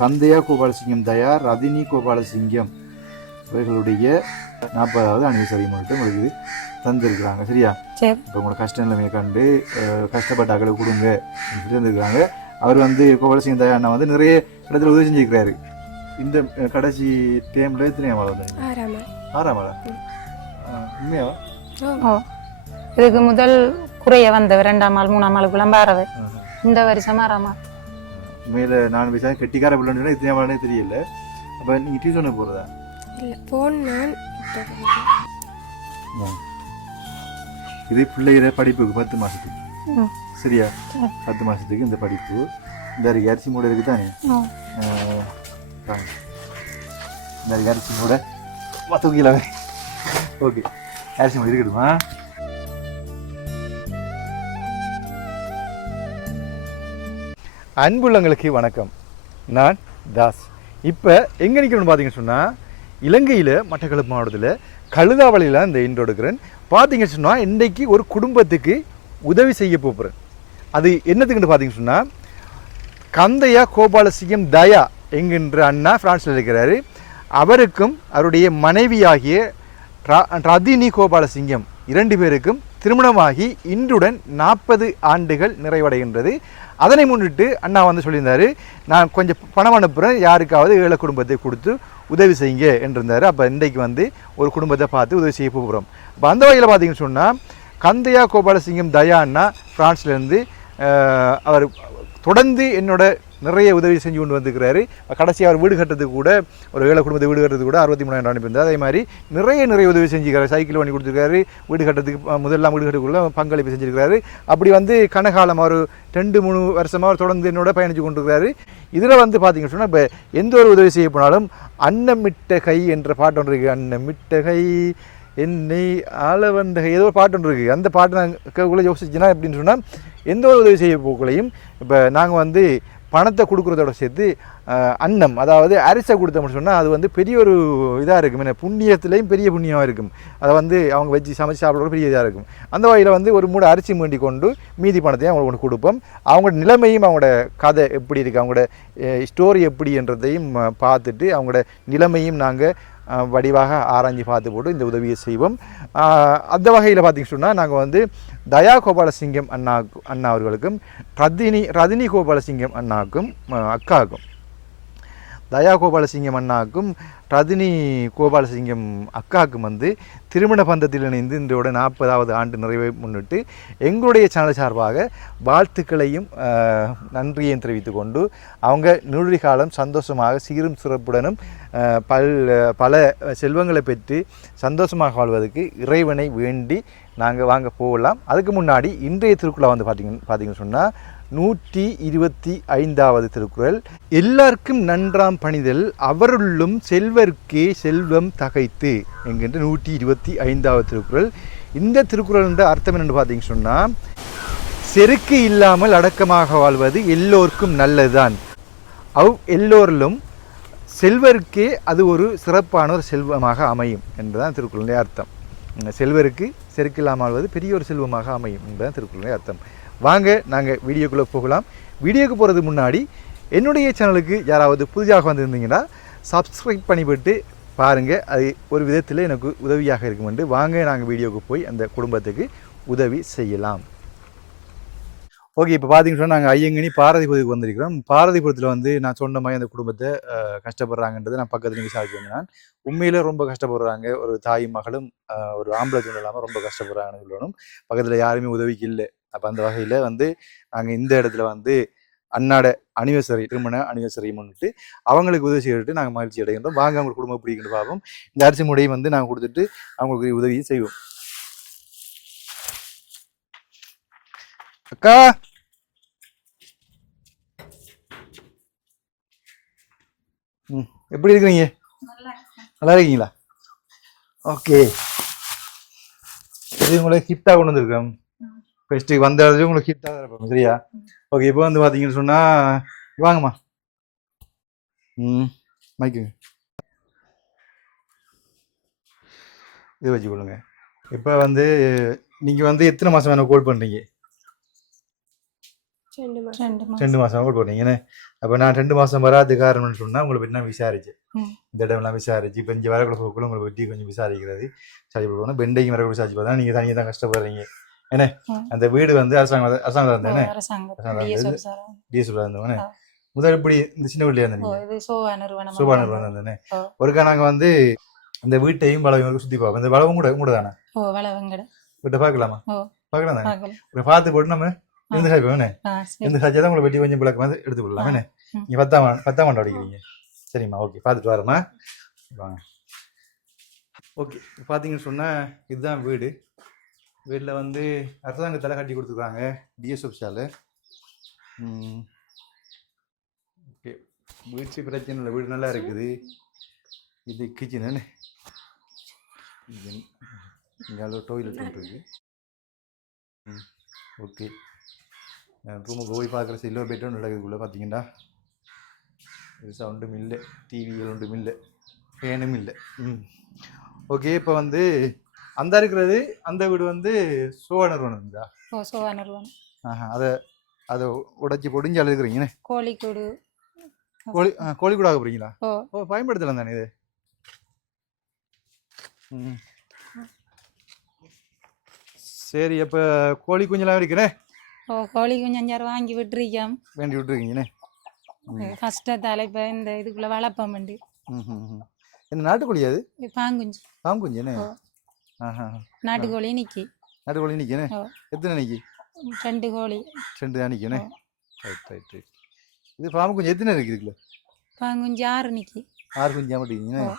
கந்தையா கோபாலசிங்கம் தயா ரதினி கோபாலசிங்கம் இவர்களுடைய நாற்பதாவது அனிவர்சரி மட்டும் உங்களுக்கு தந்திருக்கிறாங்க. சரியா? சரி. இப்போ உங்களோட கஷ்ட நிலைமையை கண்டு கஷ்டப்பட்ட அக்களை கொடுங்க சொல்லி தந்திருக்கிறாங்க. அவர் வந்து கோபாலசிங்கம் தயா அண்ணா வந்து நிறைய இடத்துல உதவி செஞ்சிருக்கிறாரு. இந்த கடைசி டைம்ல எத்தனை மாதம் வந்தாங்க ஆறாமா மாதம் உண்மையாவா இதுக்கு முதல் குறைய வந்தவர் ரெண்டாம் ஆள் மூணாம் ஆள் விளம்பாரவர் இந்த வருஷம் ஆறாம் உண்மையில நான் விசாரி கெட்டிக்கார பிள்ளைன்னு இத்தனை மாதமே தெரியல. அப்போ நீங்கள் டியூஷனுக்கு போகிறதா இல்லை போன் நான் இப்போ இது பிள்ளைகிற படிப்புக்கு பத்து மாதத்துக்கு. சரியா? சரி. பத்து மாதத்துக்கு இந்த படிப்பு. இந்த அரிசி மூட இருக்கு தானே. இந்த அரிசி மூட தூக்கில ஓகே. அரிசி மூட இருக்கட்டுமா? அன்புள்ளங்களுக்கு வணக்கம். நான் தாஸ். இப்போ எங்கே நிற்கிறேன்னு பார்த்தீங்கன்னு சொன்னால் இலங்கையில் மட்டக்களப்பு மாவட்டத்தில் கழுதாவளியில் இந்த இன்ட்ரோ எடுக்கிறேன். பார்த்தீங்கன்னு சொன்னால் இன்றைக்கு ஒரு குடும்பத்துக்கு உதவி செய்ய போகிறேன் அது என்னத்துக்குன்னு பார்த்தீங்கன்னு சொன்னால் கந்தையா கோபாலசிங்கம் தயா என்கின்ற அண்ணா ஃப்ரான்ஸில் இருக்கிறாரு. அவருக்கும் அவருடைய மனைவியாகிய ர- ரதினி கோபாலசிங்கம் இரண்டு பேருக்கும் திருமணமாகி இன்றுடன் நாற்பது ஆண்டுகள் நிறைவடைகின்றது. அதனை முன்னிட்டு அண்ணா வந்து சொல்லியிருந்தாரு நான் கொஞ்சம் பணம் அனுப்புகிறேன் யாருக்காவது ஏழை குடும்பத்தை கொடுத்து உதவி செய்யுங்க என்றிருந்தார். அப்போ இன்றைக்கு வந்து ஒரு குடும்பத்தை பார்த்து உதவி செய்ய போகிறோம். இப்போ அந்த வகையில் பார்த்தீங்கன்னு சொன்னால் கந்தையா கோபாலசிங்கம் தயா அண்ணா பிரான்ஸ்லேருந்து அவர் தொடர்ந்து என்னோட நிறைய உதவி செஞ்சு கொண்டு வந்திருக்கிறாரு. கடைசி அவர் வீடு கட்டுறதுக்கு கூட ஒரு ஏழை குடும்பத்தை வீடு கட்டுறதுக்கு கூட அறுபத்தி மூணாயிரம் அனுப்பியிருந்தார் அதே மாதிரி நிறைய நிறைய உதவி செஞ்சுக்கிறார் சைக்கிள் பண்ணி கொடுத்துருக்காரு வீடு கட்டுறதுக்கு முதல்லாம் வீடு கட்டுக்குள்ள பங்களிப்பு செஞ்சுருக்காரு அப்படி வந்து கனகாலம் ஒரு ரெண்டு மூணு வருஷமாக அவர் தொடர்ந்து என்னோட பயணித்து கொண்டிருக்கிறாரு. இதில் வந்து பார்த்தீங்கன்னு சொன்னால் இப்போ எந்த ஒரு உதவி செய்ய போனாலும் அன்னமிட்ட கை என்ற பாட்டு ஒன்று இருக்குது அன்னமிட்ட கை என்னை ஆள வந்த ஏதோ ஒரு பாட்டு ஒன்று இருக்குது அந்த பாட்டு நான் யோசிச்சுன்னா எப்படின்னு சொன்னால் எந்த ஒரு உதவி செய்ய போக்களையும் இப்போ நாங்கள் வந்து பணத்தை கொடுக்குறதோட சேர்த்து அன்னம் அதாவது அரிசை கொடுத்தோம்னு சொன்னால் அது வந்து பெரிய ஒரு இதாக இருக்கும். என்ன புண்ணியத்துலேயும் பெரிய புண்ணியமாக இருக்கும். அதை வந்து அவங்க வச்சு சமைச்சு சாப்பிட்றது பெரிய இதாக இருக்கும். அந்த வகையில் வந்து ஒரு மூடு அரிசி மீண்டி கொண்டு மீதி பணத்தையும் அவங்களுக்கு கொடுப்போம். அவங்களோட நிலைமையும் அவங்களோட கதை எப்படி இருக்குது அவங்களோட ஸ்டோரி எப்படின்றதையும் பார்த்துட்டு அவங்களோட நிலைமையும் நாங்கள் வடிவாக ஆராய்ஞ்சு பார்த்து போட்டு இந்த உதவியை செய்வோம். அந்த வகையில் பார்த்திங்க சொன்னால் நாங்கள் வந்து தயா கோபாலசிங்கம் அண்ணா அண்ணா அவர்களுக்கும் ரதினி ரதினி கோபாலசிங்கம் அண்ணாவுக்கும் அக்காவுக்கும் தயா கோபாலசிங்கம் அண்ணாவுக்கும் ரதினி கோபாலசிங்கம் அக்காவுக்கும் வந்து திருமண பந்தத்தில் இணைந்து இன்றோட நாற்பதாவது ஆண்டு நிறைவை முன்னிட்டு எங்களுடைய சேனல் சார்பாக வாழ்த்துக்களையும் நன்றியையும் தெரிவித்து கொண்டு அவங்க நூறு காலம் சந்தோஷமாக சீரும் சிறப்புடனும் பல் பல செல்வங்களை பெற்று சந்தோஷமாக வாழ்வதற்கு இறைவனை வேண்டி நாங்கள் வாங்க போகலாம். அதுக்கு முன்னாடி இன்றைய திருக்குறள் வந்து பார்த்தீங்க பார்த்தீங்கன்னு சொன்னால் நூற்றி இருபத்தி ஐந்தாவது திருக்குறள். எல்லாருக்கும் நன்றாம் பணிதல் அவருள்ளும் செல்வர்க்கே செல்வம் தகைத்து என்கின்ற நூற்றி இருபத்தி ஐந்தாவது திருக்குறள். இந்த திருக்குறள் என்ற அர்த்தம் என்னென்னு பார்த்தீங்கன்னு சொன்னால் செருக்கு இல்லாமல் அடக்கமாக வாழ்வது எல்லோருக்கும் நல்லதுதான். அவ் எல்லோரிலும் செல்வருக்கே அது ஒரு சிறப்பான ஒரு செல்வமாக அமையும் என்பதுதான் திருக்குறளுடைய அர்த்தம். செல்வருக்கு செருக்கில்லாமல் ஆழ்வது பெரிய ஒரு செல்வமாக அமையும் என்பதுதான் திருக்குறளுடைய அர்த்தம். வாங்க நாங்கள் வீடியோக்குள்ளே போகலாம். வீடியோக்கு போகிறது முன்னாடி என்னுடைய சேனலுக்கு யாராவது புதிதாக வந்திருந்தீங்கன்னா சப்ஸ்கிரைப் பண்ணிவிட்டு பாருங்கள் அது ஒரு விதத்தில் எனக்கு உதவியாக இருக்கும் என்று. வாங்க நாங்கள் வீடியோவுக்கு போய் அந்த குடும்பத்துக்கு உதவி செய்யலாம். ஓகே இப்போ பார்த்தீங்கன்னு சொன்னால் நாங்கள் ஐயங்கனி பாரதிபுரத்துக்கு வந்திருக்கிறோம். பாரதிபுரத்தில் வந்து நான் சொன்ன மாதிரி அந்த குடும்பத்தை அஹ், கஷ்டப்படுறாங்கன்றது நான் பக்கத்தில் விசாரிச்சு வந்தேன். நான் உண்மையிலே ரொம்ப கஷ்டப்படுறாங்க. ஒரு தாய் மகளும் ஒரு ஆம்பளை துணை இல்லாமல் ரொம்ப கஷ்டப்படுறாங்கன்னு சொல்லணும். பக்கத்தில் யாருமே உதவிக்கு இல்லை. அப்போ அந்த வகையில் வந்து நாங்கள் இந்த இடத்துல வந்து அன்னாட அனிவர்சரி திருமண அனிவர்சரி முன்னிட்டு அவங்களுக்கு உதவி செய்துட்டு நாங்கள் மகிழ்ச்சி அடைகின்றோம். வாங்க அவங்க குடும்பம் பிடிக்கின்ற பார்ப்போம் இந்த அரிசி முடையும் வந்து நாங்கள் கொடுத்துட்டு அவங்களுக்கு உதவியும் செய்வோம். அக்கா. ம் எப்படி இருக்கிறீங்க? நல்லா இருக்கீங்களா? ஓகே. இது உங்களுக்கு கிஃப்டாக கொண்டு வந்திருக்கோம் ஃபெஸ்ட்டுக்கு வந்த இடத்துல உங்களுக்கு கிஃப்டாக தான் இருப்போம் சரியா? ஓகே இப்போ வந்து பார்த்தீங்கன்னு சொன்னால் வாங்கம்மா. ம் மைக்குங்க இது வச்சுக்கொள்ளுங்க. இப்போ வந்து நீங்கள் வந்து எத்தனை மாதம் வேணும் கோல் பண்ணுறீங்க ரெண்டு மாதம் கூட போட்டீங்கன்னு அப்போ நான் ரெண்டு மாதம் வராது காரணம்னு சொன்னால் உங்களை பற்றி நான் விசாரிச்சேன். இந்த இடம்லாம் விசாரிச்சு இப்போ இங்கே வரக்குள்ள போக்குள்ள உங்களை பற்றி கொஞ்சம் விசாரிக்கிறது சரி போகணும் பெண்டைக்கும் வர விசாரிச்சு பார்த்தா நீங்கள் தனியாக தான் கஷ்டப்படுறீங்க. என்ன ம். அந்த வீடு வந்து அரசாங்கம் அரசாங்கம் சார். டிஎஸ்ல இருந்தவனே. முதல் இப்படி இந்த சின்ன வீட்லயே நிறுவனம்? சோபா நிறுவனம் தானே ஓ. ஒருக்கா நாங்க வந்து இந்த வீட்டையும் வளவையும் சுத்தி பார்ப்போம். இந்த வளவும் கூட கூட தானே? வீட்டை பார்க்கலாமா. பார்க்கலாம் தானே? பார்த்து போட்டு நம்ம எந்த சாய்ப்போம் சரி எந்த சாய்ச்சா தான் உங்களை வெட்டி கொஞ்சம் விளக்கம் வந்து எடுத்துக்கொள்ளலாம் என்ன ம். நீங்க பத்தாம் பத்தாம் ஆண்டு அடிக்கிறீங்க சரிம்மா ஓகே பார்த்துட்டு வரேம்மா வாங்க ஓகே பார்த்தீங்கன்னு சொன்னால் இதுதான் வீடு வீட்டில் வந்து அரசாங்கத்தில் கட்டி கொடுத்துருக்காங்க டிஎஸ் ஆஃபீஸால் ஓகே வீட்டு பிரச்சனை இல்லை வீடு நல்லா இருக்குது இது கிச்சனு இங்கே டொய்லெட் இருக்கு ம் ஓகே ரூமுக்கு போய் பார்க்குற சில்வர் பெட்டும் நடக்குதுக்குள்ளே பார்த்தீங்கன்னா பெருசாக ஒன்றும் இல்லை டிவிகள் ஒன்றும் இல்லை ஃபேனும் இல்லை. ம். ஓகே இப்போ வந்து அந்த இருக்கிறது அந்த வீடு வந்து சோழ நிறுவனம் இருந்தா ஓ சோவா நிறுவனம் ஆஹா அதை அதை உடைச்சி பொடிஞ்சு அழுதுக்குறீங்கண்ணே கோழிக்கூடு. கோழி ஆ, கோழி கூட ஆக போகிறீங்களா ஓ. ஓ பயன்படுத்தலாம் தானே இது? ம். சரி அப்போ கோழி குஞ்செல்லாம் இருக்கிறேன் ஓ கோழி கொஞ்சம் அஞ்சாறு வாங்கி விட்டுருக்கோம் வேண்டி விட்டுருக்கீங்கண்ணே ம் கஷ்டத்தால இப்போ இந்த இதுக்குள்ள வளர்ப்போம் ம். என்ன நாட்டுக்கோழி அது பாங்குஞ்சு பாம்பு குஞ்சு என்ன நாட்டுக்கோழி நிக்கி நாட்டுக்கோழி நிற்கனே ஓ. எத்தனை நிற்கி ரெண்டு கோழி ரெண்டு தான் நிற்கனே ஓ. ரைட் ரைட் ரைட் இது பாம்பு குஞ்சு எத்தனை இருக்குது இதுக்குள்ள பாங்குஞ்சு ஆறு நிக்கி ஆறு குஞ்சா மாட்டேங்குதுண்ணே ஓ.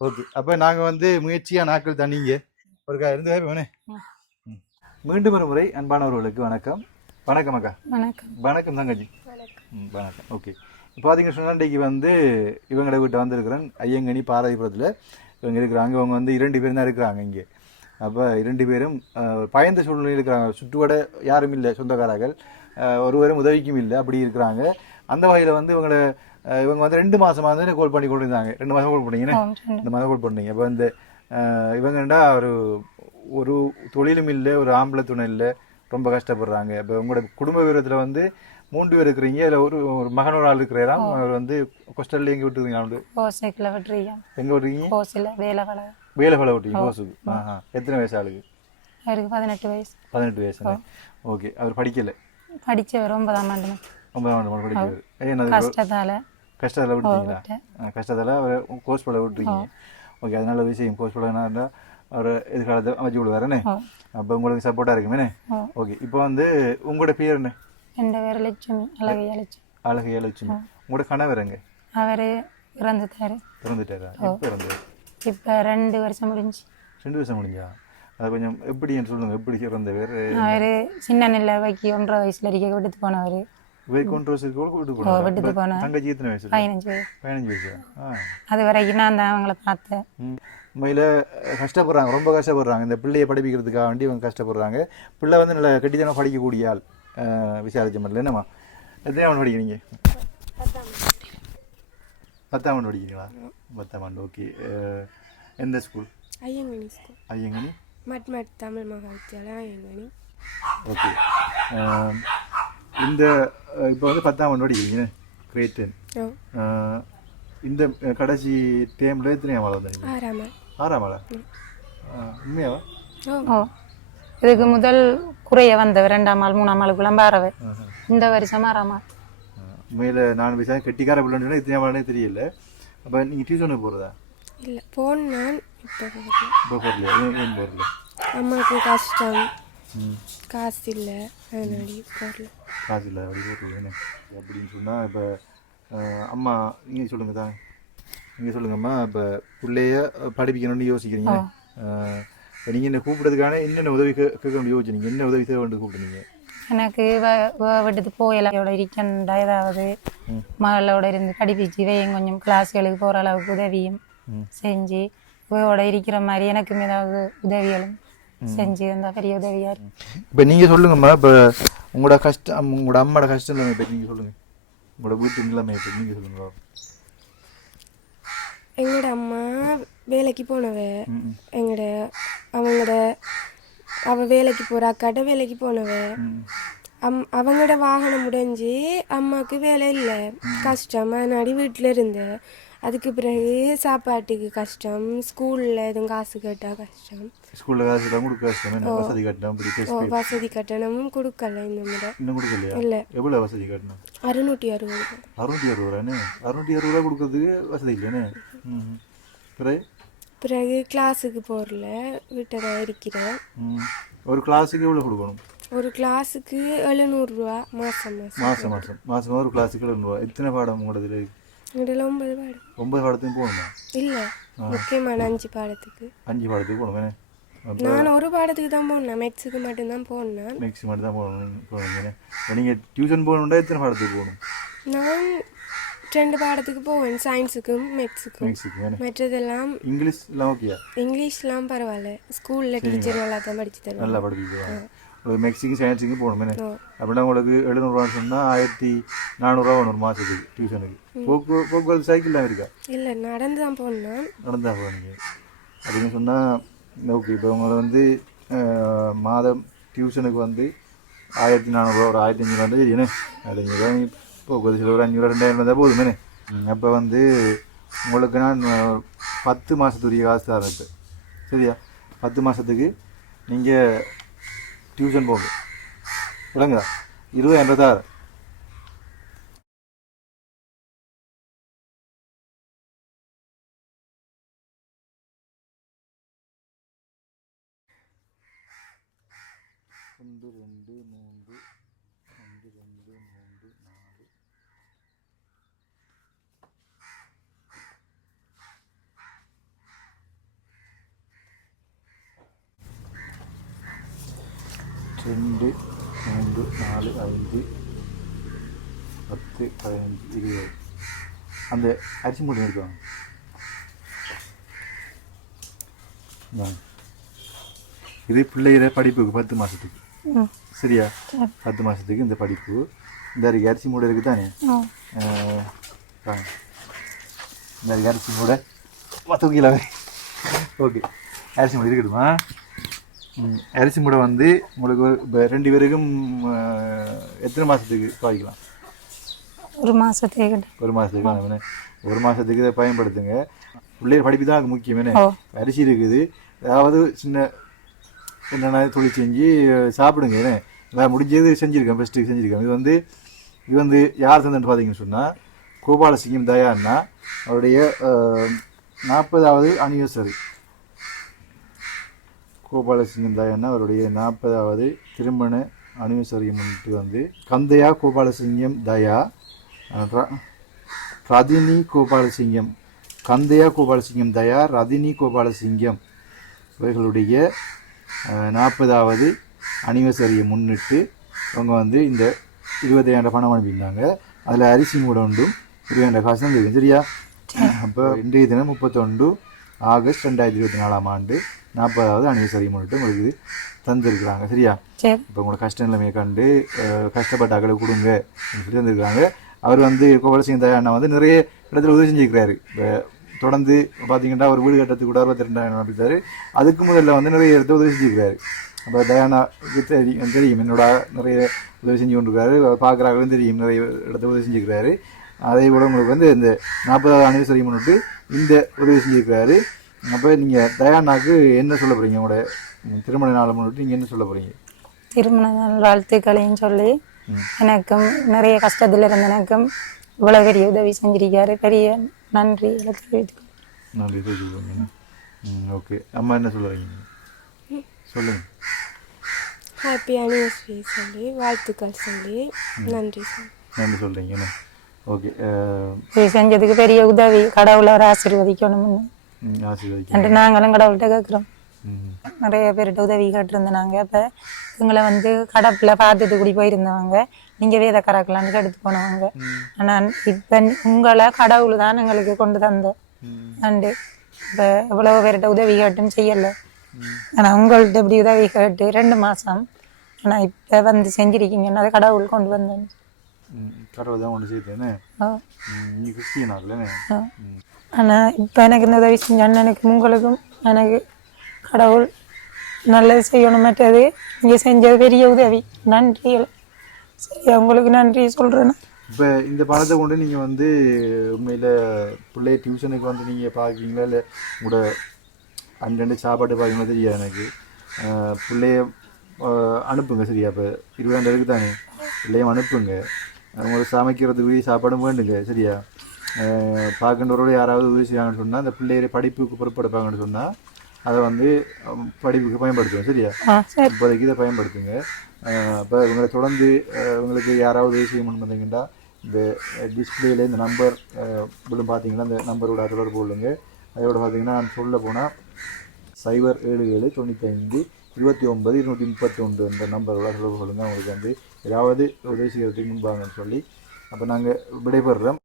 ஓகே அப்போ நாங்கள் வந்து முயற்சியாக நாட்கள் தண்ணிங்க ஒரு கா இருந்து வேணே. மீண்டும் ஒரு முறை அன்பானவர்களுக்கு வணக்கம். வணக்கம் அக்கா. வணக்கம். வணக்கம் தங்கச்சி. ம் வணக்கம். ஓகே. இப்போ பார்த்தீங்கன்னா சொன்னாண்டைக்கு வந்து இவங்களோட வீட்டை வந்திருக்கிறேன். ஐயங்கனி பாரதிபுரத்தில் இவங்க இருக்கிறாங்க. இவங்க வந்து இரண்டு பேரும் தான் இருக்கிறாங்க இங்கே. அப்போ இரண்டு பேரும் பயந்த சூழ்நிலையில் இருக்கிறாங்க. சுற்றுவட யாரும் இல்லை சொந்தக்காரர்கள். ஒருவரும் உதவிக்கும் இல்லை. அப்படி இருக்கிறாங்க. அந்த வகையில் வந்து இவங்கள இவங்க வந்து ரெண்டு மாதமாக வந்து கால் பண்ணி கொண்டு இருந்தாங்க ரெண்டு மாதம் கால் பண்ணீங்கன்னு இந்த மாதிரி கால் பண்ணீங்க. இப்போ இந்த இவங்கண்டா ஒரு ஒரு தொழிலும் இல்லை ஒரு ஆம்பளை துணை இல்லை ரொம்ப கஷ்டப்படுறாங்க. இப்போ உங்களோட குடும்ப விவரத்தில் வந்து மூன்று பேர் இருக்கிறீங்க அதில் ஒரு ஒரு மகன் ஒரு ஆள் இருக்கிறாராம் அவர் வந்து ஹாஸ்டல்ல எங்கே விட்டுருக்கீங்க வந்து ஓசைக்குள்ள விட்டுருக்கோம் எங்கே விட்டுருக்கீங்க? ஓசில் வேலை வள வேலை வேலை விட்டுருக்கீங்க கோசுக்கு ஆஹா. எத்தனை வயசு ஆளுக்கு? அவருக்கு பதினெட்டு வயசு. பதினெட்டு வயசு ஓகே. அவர் படிக்கலை? படிச்சவர் ஒன்பதாம் ஆண்டு. ஒன்பதாம் ஆண்டு படிக்கிறார் ஏன்னா கஷ்டத்தால. கஷ்டத்தில் விட்டுருக்கீங்களா கஷ்டத்தில் அவர் கோர்ஸ் பண்ண விட்டுருக்கீங்க. ஓகே அதனால விஷயம் கோர்ஸ் பண்ணா இருந்தால் அவர் எதிர்காலத்தை அமைச்சு ஓ அப்போ உங்களுக்கு சப்போர்ட்டாக இருக்குமே ஓ ஓகே இப்போ வந்து உங்களோட பேர் என்ன? என் பேர் லட்சுமி அழகையா லட்சுமி. அழகு லட்சுமி. உங்களோட கணவர் எங்க? அவர் இறந்துட்டாரு. பிறந்துட்டாரா எப்போ இறந்தாரு? இப்போ ரெண்டு வருஷம் முடிஞ்சு. ரெண்டு வருஷம் முடிஞ்சா? அது கொஞ்சம் எப்படின்னு சொல்லுங்க எப்படி இறந்தவர்? அவர் சின்ன நெல்லை வைக்கி ஒன்றரை வயசுல இருக்க விட்டுட்டு போனவர். இவரை கொண்டு வருஷத்துக்கு விட்டு ஓ, விட்டுட்டு போனார். தங்கச்சி எத்தனை வயசு பதினஞ்சு. வயசு பதினஞ்சு வயசு? அது வரைக்கும் நான் தான் அவங்கள பார்த்தேன். உண்மையில கஷ்டப்படுறாங்க. ரொம்ப கஷ்டப்படுறாங்க. இந்த பிள்ளையை படிப்பிக்கிறதுக்காக வேண்டி இவங்க கஷ்டப்படுறாங்க. பிள்ளை வந்து நல்ல கட்டித்தனம் படிக்கக்கூடிய ஆள். விசாரிச்ச மாதிரி என்னம்மா? எத்தனை ஆண்டு படிக்கிறீங்க? பத்தாம் ஆண்டு படிக்கிறீங்களா? பத்தாம் ஆண்டு ஓகே எந்த ஸ்கூல் ஐயங்கனி ஸ்கூல் ஐயங்கனி? மட் மட் தமிழ் மகா வித்தியாலயம் ஐயங்கனி ஓகே இந்த இப்போ வந்து பத்தாம் ஆண்டு படிக்கிறீங்க. கிரேட் டென் இந்த கடைசி டேமில் எத்தனை வந்தீங்க? ஆறாம் ஆறாம் ஆளா உண்மையாவா? ஓ ஓ. இதுக்கு முதல் குறைய வந்தவர் ரெண்டாம் ஆள் மூணாம் பாரவர் ஆஹா. இந்த வருஷம் ஆறாம் ஆள். உண்மையில் நான் விசாரி கெட்டிக்கார பிள்ளைன்னு இத்தனை தெரியல. அப்போ நீங்கள் டியூஷனுக்கு போகிறதா இல்லை போன் நான். இப்போ போகல. இப்போ போகலையா? ஏன் போகல? அம்மாவுக்கு கஷ்டம். காசு இல்லை. அதனாடி போகல. காசு இல்லை அப்படி போகல. என்ன? அப்படின்னு சொன்னால் இப்போ அம்மா நீங்கள் சொல்லுங்கள் தான் நீங்கள் சொல்லுங்கம்மா இப்போ பிள்ளைய படிப்பிக்கணும்னு யோசிக்கிறீங்க. இப்போ நீங்கள் என்ன கூப்பிடுறதுக்கான என்னென்ன உதவி கேட்கணும்னு யோசிச்சீங்க என்ன உதவி தேவை வேண்டு கூப்பிடுறீங்க? எனக்கு விட்டுட்டு போயலோட இருக்கண்டா ஏதாவது. மகளோட இருந்து படிப்பிச்சு இவையும் கொஞ்சம் கிளாஸ்களுக்கு போகிற அளவுக்கு உதவியும். செஞ்சு இவையோட இருக்கிற மாதிரி எனக்கும் ஏதாவது உதவிகளும் செஞ்சு அந்த பெரிய உதவியா இருக்கு. இப்போ நீங்கள் சொல்லுங்கம்மா இப்போ உங்களோட கஷ்டம் உங்களோட அம்மாவோட கஷ்டம் நிலைமை பற்றி நீங்கள் சொல்லுங்கள் உங்களோட வீட்டு நிலைமையை பற்றி நீங்கள் சொல்லுங்க எங்களோட அம்மா வேலைக்கு போனவ. எங்களோட அவங்களோட அவ வேலைக்கு போகிற அக்காட்ட வேலைக்கு போனவ. அம் அவங்களோட வாகனம் முடிஞ்சு அம்மாவுக்கு வேலை இல்லை. கஷ்டம் அதனாடி வீட்டில் இருந்தேன் அதுக்கு பிறகு சாப்பாட்டுக்கு கஷ்டம் ஸ்கூலில் எதுவும் காசு கேட்டால் கஷ்டம். ஸ்கூலில் காசு கொடுக்க கஷ்டம். வசதி கட்டணும் வசதி கட்டணமும் கொடுக்கல இந்த முறை இன்னும் கொடுக்கலையா? இல்லை. எவ்வளோ வசதி கட்டணும்? அறுநூற்றி அறுபது. அறுநூற்றி அறுபது ரூபாண்ணே அறுநூற்றி அறுபது ரூபா கொடுக்கறதுக்கு வசதி இல்லைண்ணே பிறகு? பிறகு கிளாஸுக்கு போகல வீட்டில் தான் இருக்கிறேன். ஒரு கிளாஸுக்கு எவ்வளோ கொடுக்கணும்? ஒரு கிளாஸுக்கு எழுநூறுரூவா மாதம் மாதம் மாதம் மாதம் மாதம் ஒரு கிளாஸுக்கு எழுநூறு ரூபா. எத்தனை பாடம் உங்களோட இதில் ஒன்பது பாடம். ஒன்பது பாடத்துக்கும் போகணுமா? இல்லை முக்கியமான அஞ்சு பாடத்துக்கு. அஞ்சு பாடத்துக்கு போகணுமே நான் ஒரு பாடத்துக்கு தான் போனேன். மேக்ஸுக்கு மட்டும்தான் போனேன். நெக்ஸ்ட் மட்டும் தான் போகணும் போகணுங்க நீங்கள் டியூஷன் போகணுன்னா எத்தனை பாடத்துக்கு போகணும்? நான் பாடத்துக்கு போவேன் சயின்ஸுக்கும் மேக்ஸுக்கும் மேக்ஸுக்கு வேணும் மற்றதெல்லாம் இங்கிலீஷ் எல்லாம் ஓகேயா இங்கிலீஷ்லாம் பரவாயில்ல. ஸ்கூலில் டீச்சர் நல்லா தான் படிச்சு தருவாங்க. நல்லா படிப்பிக்குவாங்க உங்களுக்கு மேக்ஸிக்கும் சயின்ஸுக்கும் போகணுமே. ஓ. அப்படின்னா உங்களுக்கு எழுநூறுவான்னு சொன்னால் ஆயிரத்தி நானூறுரூவா வேணும் ஒரு மாதத்துக்கு டியூஷனுக்கு போக்கு போக்குவரத்து சைக்கிள்லாம் இருக்கா? இல்லை நடந்து தான் போனேன் நடந்தா போனீங்க அப்படின்னு சொன்னால் ஓகே இப்போ உங்களை வந்து அஹ், மாதம் டியூஷனுக்கு வந்து ஆயிரத்தி நானூறுரூவா ஒரு ஆயிரத்தி அஞ்சூறுவா இருந்தால் சரி என்ன? ஆயிரத்தி அஞ்சூறுவா போக்குவரத்து சில ஒரு அஞ்சூறுவா ரெண்டாயிரம் இருந்தால் போதுமே அப்போ வந்து உங்களுக்கு நான் பத்து மாதத்துடைய காசு தரேன் இப்போ. சரியா? பத்து மாதத்துக்கு நீங்கள் டியூஷன் போங்க. விளங்குதா? இருபதாயிரம் ரூபா ரெண்டு மூன்று நாலு ஐந்து பத்து பதினஞ்சு இருபது அந்த அரிசி மூட்டை எடுத்துவாங்க. இது பிள்ளைகிற படிப்புக்கு பத்து மாதத்துக்கு சரியா பத்து மாதத்துக்கு இந்த படிப்பு இந்த அரிசி அரிசி மூடை இருக்குது தானே வாங்க. இந்த அரிசி மூடை தூக்கில ஓகே அரிசி மூடை இருக்கட்டுமா அரிசி மூடை வந்து உங்களுக்கு இப்ப ரெண்டு பேருக்கும் எத்தனை மாதத்துக்கு பாய்க்கலாம் ஒரு மாதத்துக்கு ஒரு மாதத்துக்கு ஒரு மாதத்துக்கு இதை பயன்படுத்துங்க. பிள்ளைகள் படிப்பு தான் அதுக்கு முக்கியமே ஓ. அரிசி இருக்குது. அதாவது சின்ன என்னென்ன தொழில் செஞ்சு சாப்பிடுங்க என்ன நான் முடிஞ்சது செஞ்சுருக்கேன் ஃபஸ்ட்டு செஞ்சுருக்கேன். இது வந்து இது வந்து யார் தந்துட்டு பார்த்தீங்கன்னு சொன்னால் கோபாலசிங்கம் தயான்னா அவருடைய நாற்பதாவது அனிவர்சரி கோபாலசிங்கம் தயான்னா அவருடைய நாற்பதாவது திருமண அனிவசரியம் முன்னிட்டு வந்து கந்தையா கோபாலசிங்கம் தயா ர- ரதினி கோபாலசிங்கம் கந்தையா கோபாலசிங்கம் தயா ரதினி கோபாலசிங்கம் இவர்களுடைய நாற்பதாவது அனிவர்சரியை முன்னிட்டு அவங்க வந்து இந்த இருபதாயிரம் பணம் அனுப்பியிருந்தாங்க. அதில் அரிசி மூட உண்டும் இருபதாயிரம் காசு தான் இருக்கு சரியா? அப்போ இன்றைய தினம் முப்பத்தொண்டு ஆகஸ்ட் ரெண்டாயிரத்தி இருபத்தி நாலாம் ஆண்டு நாற்பதாவது அனிவர்சரி முன்னிட்டு உங்களுக்கு தந்திருக்கிறாங்க. சரியா? சரி. இப்போ உங்களோட கஷ்ட நிலைமையை கண்டு கஷ்டப்பட்ட அக்களை கொடுங்க அப்படின்னு சொல்லி வந்திருக்காங்க அவர் வந்து கோபாலசிங் தயாண்ணா வந்து நிறைய இடத்துல உதவி செஞ்சுருக்கிறாரு. இப்போ தொடர்ந்து பார்த்தீங்கன்னா ஒரு வீடு கட்டத்துக்கு கூட அறுபத்தி ரெண்டாயிரம் அனுப்பித்தாரு அதுக்கு முதல்ல வந்து நிறைய இடத்துல உதவி செஞ்சுருக்கிறாரு. அப்போ தயானாக்கு தெரியும் தெரியும். என்னோட நிறைய உதவி செஞ்சு கொண்டிருக்காரு பார்க்குறாங்களும் தெரியும். நிறைய இடத்துல உதவி செஞ்சுருக்கிறாரு. அதே போல் உங்களுக்கு வந்து இந்த நாற்பதாவது அனிவர்சரி முன்னிட்டு இந்த உதவி செஞ்சுருக்கிறாரு அப்போ நீங்கள் தயானாக்கு என்ன சொல்ல போகிறீங்க உங்களோட திருமண நாளை முன்னிட்டு நீங்கள் என்ன சொல்ல போகிறீங்க திருமண நாள் வாழ்த்துக்களையும் சொல்லி எனக்கும் நிறைய கஷ்டத்தில் இருந்த எனக்கும் இவ்வளோ பெரிய உதவி செஞ்சிருக்காரு. பெரிய நன்றி. நன்றி தெரிஞ்சுக்கோங்க ம் ஓகே. அம்மா என்ன சொல்லுறீங்க சொல்லுங்க. ஹாப்பி அனிவர்சரி சொல்லி வாழ்த்துக்கள் சொல்லி நன்றி சொல்லி. நன்றி சொல்கிறீங்க ஓகே செஞ்சதுக்கு பெரிய உதவி கடவுளை அவர் ஆசீர்வதிக்கணும்னு நாங்களும் கடவுள்கிட்ட கேட்குறோம் நிறைய பேர்கிட்ட உதவி கேட்டிருந்தோம் நாங்கள் அப்போ எங்களை வந்து கடப்பில் பார்த்துட்டு கூடி போயிருந்தவங்க நீங்கள் வேத கறக்கலான்னு எடுத்து போனவங்க ஆனால் இப்போ உங்களை கடவுள் தான் எங்களுக்கு கொண்டு தந்த அண்டு இப்போ எவ்வளோ பேர்கிட்ட உதவி கேட்டும் செய்யலை ஆனால் உங்கள்கிட்ட இப்படி உதவி கேட்டு ரெண்டு மாதம் ஆனால் இப்போ வந்து செஞ்சிருக்கீங்கன்னா அதை கடவுள் கொண்டு வந்தேன் ம் கடவுள் தான் ஒன்று செய்யுதுன்னு நீ கிறிஸ்டியனா இல்லைன்னு ஆனால் இப்போ எனக்கு இந்த உதவி செஞ்ச அண்ணனுக்கும் உங்களுக்கும் எனக்கு கடவுள் நல்லது செய்யணும் மற்றது நீங்கள் செஞ்சது பெரிய உதவி. நன்றி. சரி உங்களுக்கு நன்றி சொல்றேன் இப்போ இந்த பணத்தை கொண்டு நீங்கள் வந்து உண்மையில் பிள்ளைய டியூஷனுக்கு வந்து நீங்கள் பார்க்குறீங்களா? இல்லை உங்களோட அண்டண்டு சாப்பாடு பார்க்கணும் தெரியாது எனக்கு? பிள்ளைய அனுப்புங்க சரியா? இப்போ இருபதாண்டு இருக்கு தானே பிள்ளையும் அனுப்புங்க. உங்களுக்கு சமைக்கிறதுக்கு சாப்பாடும் வேண்டுங்க சரியா? பார்க்கின்றவரோட யாராவது உதவி செய்வாங்கன்னு சொன்னால் அந்த பிள்ளைய படிப்புக்கு பொறுப்படுப்பாங்கன்னு சொன்னால் அதை வந்து படிப்புக்கு பயன்படுத்துங்க சரியா? இப்போதைக்கு இதை பயன்படுத்துங்க. அப்போ இவங்களை தொடர்ந்து அஹ், உங்களுக்கு யாராவது உதவி செய்யணும்னு பார்த்தீங்கன்னா இந்த டிஸ்பிளேல இந்த நம்பர் விடும் பார்த்தீங்கன்னா இந்த நம்பரோட தொடர்பு கொள்ளுங்க. அதோட பார்த்தீங்கன்னா நான் சொல்ல போனால் சைபர் ஏழு ஏழு தொண்ணூத்தைந்து இருபத்தி ஒன்பது இருநூற்றி முப்பத்தி ஒன்று இந்த நம்பரோட தொடர்பு கொள்ளுங்க. அவங்களுக்கு வந்து ஏதாவது உதவி செய்கிறதுக்கு முன்பாங்கன்னு சொல்லி அப்போ நாங்கள் விடைபெறுறோம்.